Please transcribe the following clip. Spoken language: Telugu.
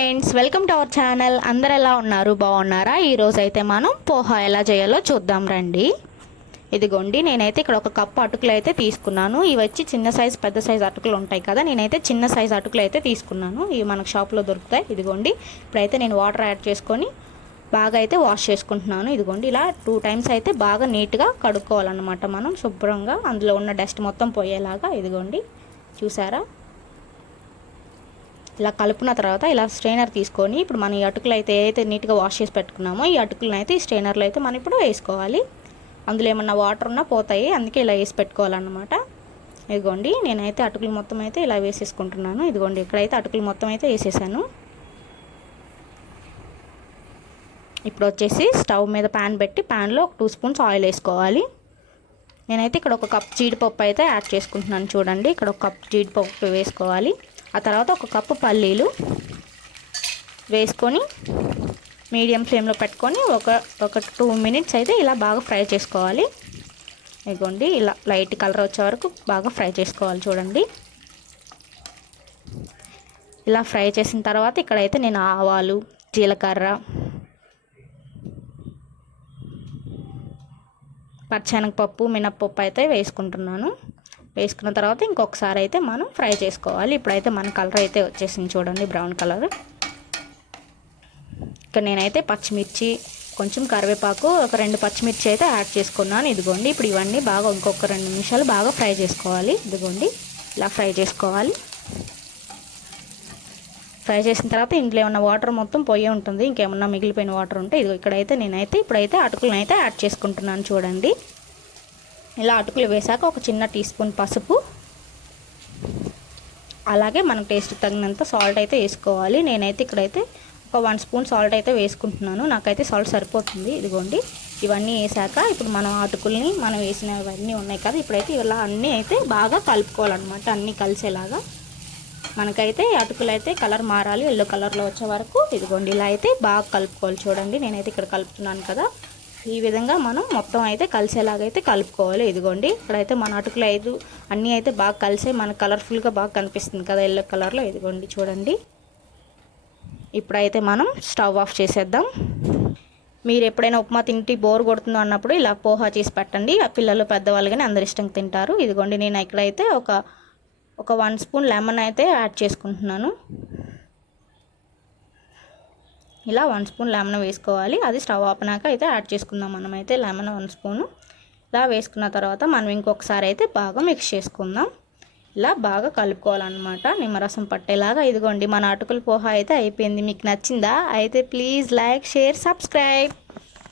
Friends, welcome to our channel. అందరు ఎలా ఉన్నారు? బాగున్నారా? ఈరోజు అయితే మనం పోహా ఎలా చేయాలో చూద్దాం రండి. ఇదిగోండి, నేనైతే ఇక్కడ ఒక కప్పు అటుకులు అయితే తీసుకున్నాను. ఇవి వచ్చి చిన్న సైజు పెద్ద సైజు అటుకులు ఉంటాయి కదా, నేనైతే చిన్న సైజు అటుకులు అయితే తీసుకున్నాను. ఇవి మనకు షాప్లో దొరుకుతాయి. ఇదిగోండి, ఇప్పుడైతే నేను వాటర్ యాడ్ చేసుకొని బాగా అయితే వాష్ చేసుకుంటున్నాను. ఇదిగోండి, ఇలా 2 టైమ్స్ అయితే బాగా నీట్గా కడుక్కోవాలన్నమాట. మనం శుభ్రంగా అందులో ఉన్న డస్ట్ మొత్తం పోయేలాగా. ఇదిగోండి, చూసారా? ఇలా కలుపున తర్వాత ఇలా స్ట్రైనర్ తీసుకొని ఇప్పుడు మనం ఈ అటుకులు అయితే ఏదైతే నీట్గా వాష్ చేసి పెట్టుకున్నామో ఈ అటుకులను అయితే ఈ స్ట్రైనర్లో అయితే మనం ఇప్పుడు వేసుకోవాలి. అందులో ఏమన్నా వాటర్ ఉన్నా పోతాయి, అందుకే ఇలా వేసి పెట్టుకోవాలన్నమాట. ఇదిగోండి, నేనైతే అటుకులు మొత్తం అయితే ఇలా వేసేసుకుంటున్నాను. ఇదిగోండి, ఇక్కడైతే అటుకులు మొత్తం అయితే వేసేసాను. ఇప్పుడు వచ్చేసి స్టవ్ మీద ప్యాన్ పెట్టి ప్యాన్లో ఒక 2 స్పూన్స్ ఆయిల్ వేసుకోవాలి. నేనైతే ఇక్కడ ఒక కప్ జీడిపప్పు అయితే యాడ్ చేసుకుంటున్నాను. చూడండి, ఇక్కడ ఒక కప్ జీడిపప్పు వేసుకోవాలి. ఆ తర్వాత ఒక కప్పు పల్లీలు వేసుకొని మీడియం ఫ్లేమ్లో పెట్టుకొని ఒక 2 మినిట్స్ అయితే ఇలా బాగా ఫ్రై చేసుకోవాలి. ఇదిగోండి, ఇలా లైట్ కలర్ వచ్చే వరకు బాగా ఫ్రై చేసుకోవాలి. చూడండి, ఇలా ఫ్రై చేసిన తర్వాత ఇక్కడైతే నేను ఆవాలు, జీలకర్ర, పచ్చెనగపప్పు, మినప్పప్పు అయితే వేసుకుంటున్నాను. వేసుకున్న తర్వాత ఇంకొకసారి అయితే మనం ఫ్రై చేసుకోవాలి. ఇప్పుడైతే మన కలర్ అయితే వచ్చేసింది. చూడండి, బ్రౌన్ కలర్. ఇక్కడ నేనైతే పచ్చిమిర్చి, కొంచెం కరివేపాకు, ఒక 2 పచ్చిమిర్చి అయితే యాడ్ చేసుకున్నాను. ఇదిగోండి, ఇప్పుడు ఇవన్నీ బాగా ఇంకొక 2 నిమిషాలు బాగా ఫ్రై చేసుకోవాలి. ఇదిగోండి, ఇలా ఫ్రై చేసుకోవాలి. ఫ్రై చేసిన తర్వాత ఇంట్లో ఏమన్నా వాటర్ మొత్తం పోయి ఉంటుంది, ఇంకేమన్నా మిగిలిపోయిన వాటర్ ఉంటే ఇదిగో ఇక్కడైతే నేనైతే ఇప్పుడైతే అటుకులను అయితే యాడ్ చేసుకుంటున్నాను. చూడండి, ఇలా అటుకులు వేసాక ఒక చిన్న టీ స్పూన్ పసుపు, అలాగే మనకు టేస్ట్ తగినంత సాల్ట్ అయితే వేసుకోవాలి. నేనైతే ఇక్కడైతే ఒక 1 స్పూన్ సాల్ట్ అయితే వేసుకుంటున్నాను. నాకైతే సాల్ట్ సరిపోతుంది. ఇదిగోండి, ఇవన్నీ వేసాక ఇప్పుడు మనం అటుకుల్ని మనం వేసినవన్నీ ఉన్నాయి కదా, ఇప్పుడైతే ఇలా అన్నీ అయితే బాగా కలుపుకోవాలన్నమాట. అన్నీ కలిసేలాగా మనకైతే అటుకులు అయితే కలర్ మారాలి, ఎల్లో కలర్లో వచ్చే వరకు. ఇదిగోండి, ఇలా అయితే బాగా కలుపుకోవాలి. చూడండి, నేనైతే ఇక్కడ కలుపుతున్నాను కదా, ఈ విధంగా మనం మొత్తం అయితే కలిసేలాగైతే కలుపుకోవాలి. ఇదిగోండి, ఇక్కడైతే మన అటుకులు అన్నీ అయితే బాగా కలిసే మనకు కలర్ఫుల్గా బాగా కనిపిస్తుంది కదా ఎల్లో కలర్లో. ఇదిగోండి, చూడండి. ఇప్పుడైతే మనం స్టవ్ ఆఫ్ చేసేద్దాం. మీరు ఎప్పుడైనా ఉప్మా తింటే బోర్ కొడుతుందో అన్నప్పుడు ఇలా పోహా చేసి పెట్టండి. పిల్లలు పెద్దవాళ్ళు కానీ అందరు ఇష్టంగా తింటారు. ఇదిగోండి, నేను ఇక్కడైతే ఒక 1 స్పూన్ లెమన్ అయితే యాడ్ చేసుకుంటున్నాను. ఇలా 1 స్పూన్ లెమన్ వేసుకోవాలి. అది స్టవ్ ఆపినాక అయితే యాడ్ చేసుకుందాం మనమైతే లెమన్ 1 స్పూను. ఇలా వేసుకున్న తర్వాత మనం ఇంకొకసారి అయితే బాగా మిక్స్ చేసుకుందాం. ఇలా బాగా కలుపుకోవాలన్నమాట, నిమ్మరసం పట్టేలాగా. ఇదిగోండి, మన అటుకుల పోహా అయితే అయిపోయింది. మీకు నచ్చిందా? అయితే ప్లీజ్ లైక్, షేర్, సబ్స్క్రైబ్.